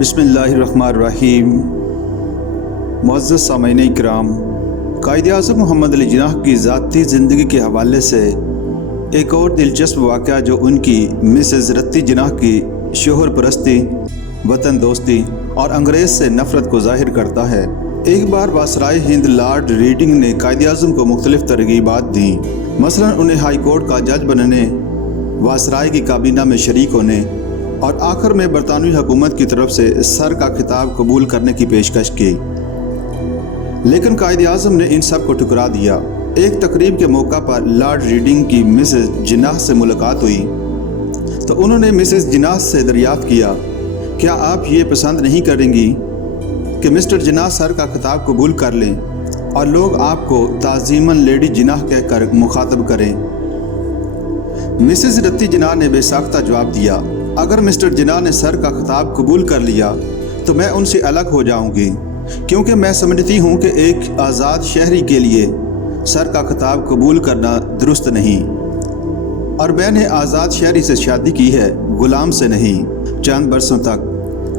बिस्मिल्लाहिर्रहमानिर्रहीम। मुअज़्ज़ज़ सामईन इकराम, क़ाइद-ए-आज़म मुहम्मद अली जिन्नाह की ज़ाती ज़िंदगी के हवाले से एक और दिलचस्प वाक़या जो उनकी मिसेज़ रत्ती जिन्नाह की शोहर परस्ती, वतन दोस्ती और अंग्रेज़ से नफ़रत को ज़ाहिर करता है। एक बार वासराए हिंद लॉर्ड रीडिंग ने क़ाइद-ए-आज़म को मुख्तलिफ़ तरग़ीबात दी, मसलन उन्हें हाई कोर्ट का जज बनने, वासराए की काबीना में शरीक होने और आखिर में बरतानवी हुकूमत की तरफ से सर का खिताब कबूल करने की पेशकश की, लेकिन क़ाइद-ए-आज़म ने इन सब को ठुकरा दिया। एक तकरीब के मौका पर लॉर्ड रीडिंग की मिसेस जिन्नाह से मुलाकात हुई तो उन्होंने मिसेस जिन्नाह से दरियाफ़्त किया, क्या आप ये पसंद नहीं करेंगी कि मिस्टर जिन्नाह सर का खिताब कबूल कर लें और लोग आपको ताज़ीमन लेडी जिन्नाह कहकर मुखातब करें। मिसेस रत्ती जिन्नाह ने बेसाख्ता जवाब दिया, अगर मिस्टर जिन्नाह ने सर का खिताब कबूल कर लिया तो मैं उनसे अलग हो जाऊंगी, क्योंकि मैं समझती हूं कि एक आज़ाद शहरी के लिए सर का खिताब कबूल करना दुरुस्त नहीं, और मैंने आज़ाद शहरी से शादी की है, ग़ुलाम से नहीं। चंद बरसों तक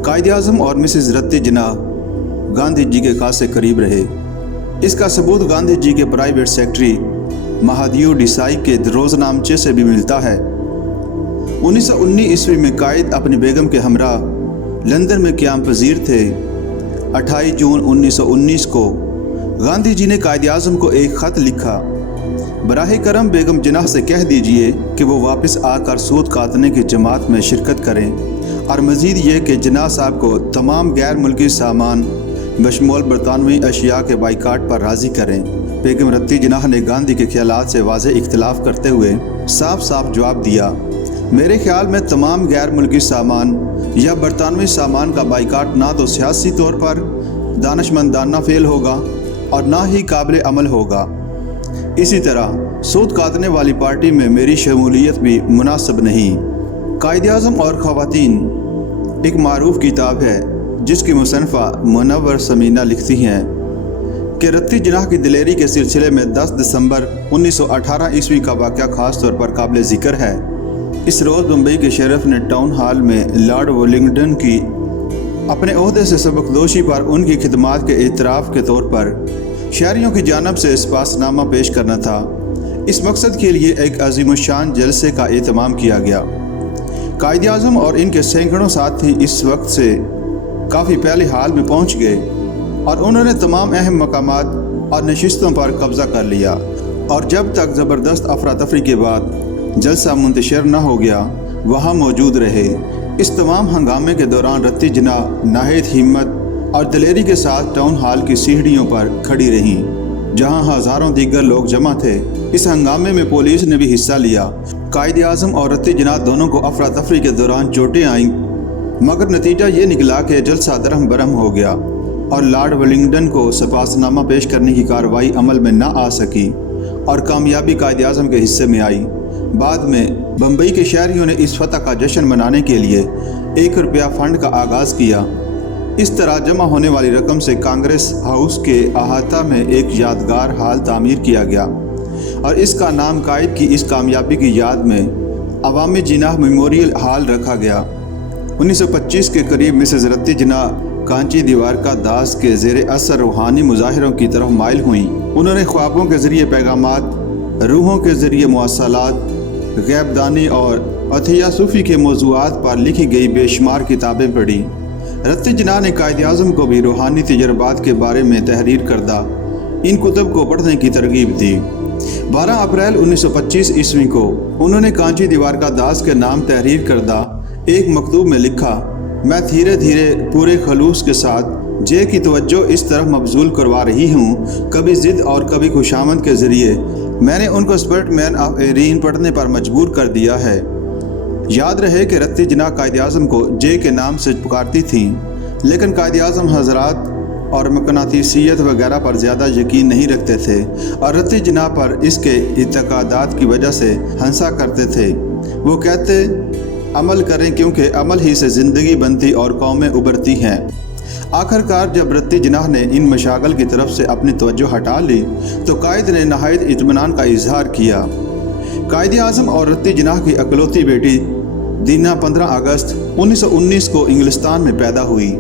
क़ाइद-ए-आज़म और मिसेस रत्ती जिन्नाह गांधी जी के खासे करीब रहे। इसका सबूत गांधी जी के प्राइवेट सेक्रेटरी महादियो डिसाई के रोज़नामचे से भी मिलता है। 1919 ईस्वी में कायद अपनी बेगम के हमरा लंदन में क़याम पजीर थे। 28 जून 1919 को गांधी जी ने क़ाइद-ए-आज़म को एक ख़त लिखा, बराह करम बेगम जिन्नाह से कह दीजिए कि वो वापस आकर सूद काटने की जमात में शिरकत करें, और मज़ीद ये कि जिन्नाह साहब को तमाम गैर मुल्की सामान बशमूल बरतानवी अशिया के बाइकाट पर राज़ी करें। बेगम रत्ती जिन्नाह ने गांधी के ख्यालात से वाज़ेह इख्तिलाफ़ करते हुए साफ साफ जवाब दिया, मेरे ख्याल में तमाम गैर मुल्की सामान या बरतानवी सामान का बाइकाट ना तो सियासी तौर पर दानिशमंदाना फेल होगा और ना ही काबिल अमल होगा। इसी तरह सूद काटने वाली पार्टी में मेरी शमूलियत भी मुनासिब नहीं। क़ाइद-ए-आज़म और ख़वातीन एक मारूफ किताब है जिसकी मुसन्फ़ा मुनव्वर समीना लिखती हैं कि रत्ती जिन्नाह की दिलेरी के सिलसिले में 10 दिसंबर 1918 ईस्वी का वाक़या ख़ास तौर पर काबिल ज़िक्र है। इस रोज़ मुंबई के शेरिफ ने टाउन हॉल में लॉर्ड वेलिंगटन की अपने ओहदे से सबकदोशी पर उनकी खिदमात के एतराफ़ के तौर पर शहरियों की जानब से इस्पासनामा पेश करना था। इस मकसद के लिए एक अज़ीमुश्शान जलसे का एहतमाम किया गया। क़ाइद-ए-आज़म और इनके सैकड़ों साथी इस वक्त से काफ़ी पहले हाल में पहुँच गए और उन्होंने तमाम अहम मकामात और नशिस्तों पर कब्ज़ा कर लिया, और जब तक ज़बरदस्त अफरा तफरी के बाद जलसा मुंतशिर न हो गया वहाँ मौजूद रहे। इस तमाम हंगामे के दौरान रत्ती जिन्नाह नाहियत हिम्मत और दिलेरी के साथ टाउन हॉल की सीढ़ियों पर खड़ी रहीं, जहाँ हज़ारों दीगर लोग जमा थे। इस हंगामे में पुलिस ने भी हिस्सा लिया। क़ाइद-ए-आज़म और रत्ती जिन्नाह दोनों को अफरा तफरी के दौरान चोटें आईं, मगर नतीजा ये निकला कि जलसा दरहम बरहम हो गया और लॉर्ड वेलिंगटन को सपासनामा पेश करने की कार्रवाई अमल में न आ सकी और कामयाबी क़ाइद-ए-आज़म के हिस्से में आई। बाद में बम्बई के शहरियों ने इस फतह का जश्न मनाने के लिए 1 रुपया फ़ंड का आगाज़ किया। इस तरह जमा होने वाली रकम से कांग्रेस हाउस के अहाता में एक यादगार हाल तामीर किया गया और इसका नाम कायद की इस कामयाबी की याद में अवामी जिन्नाह मेमोरियल हाल रखा गया। 1925 के करीब मिसेस रत्ती जिन्नाह कांची दीवार का दास के ज़ेरे असर रूहानी मुजाहिरों की तरफ माइल हुई। उन्होंने ख्वाबों के ज़रिए पैगामात, रूहों के ज़रिए मुआसलात, गैबदानी और अथिया सूफ़ी के मौज़ूआत पर लिखी गई बेशुमार किताबें पढ़ी। रत्ती जिन्नाह ने क़ाइद-ए-आज़म को भी रूहानी तजर्बात के बारे में तहरीर करदा इन कुतुब को पढ़ने की तरगीब दी। 12 अप्रैल 1925 ईस्वी को उन्होंने कांची दीवार का दास के नाम तहरीर करदा एक मकतूब में लिखा, मैं धीरे धीरे पूरे खलूस के साथ जे की तवज्जो इस तरफ मबजूल करवा रही हूँ, कभी ज़िद और कभी खुशामद के ज़रिए मैंने उनको स्पिरिट मैन ऑफ एरीन पढ़ने पर मजबूर कर दिया है। याद रहे कि रत्ती जिन्नाह क़ाइद-ए-आज़म को जे के नाम से पुकारती थीं, लेकिन क़ाइद-ए-आज़म हज़रात और मकनातीसियत वगैरह पर ज़्यादा यकीन नहीं रखते थे और रत्ती जिन्नाह पर इसके इत्तेक़ादात की वजह से हंसा करते थे। वो कहते, अमल करें क्योंकि अमल ही से ज़िंदगी बनती और कौमें उभरती हैं। आखिरकार जब रत्ती जिन्नाह ने इन मशागल की तरफ से अपनी तवज्जो हटा ली तो कायद ने नहायत इत्मीनान का इजहार किया। क़ाइद-ए-आज़म और रत्ती जिन्नाह की अकलौती बेटी दीना 15 अगस्त 1919 को इंग्लिस्तान में पैदा हुई।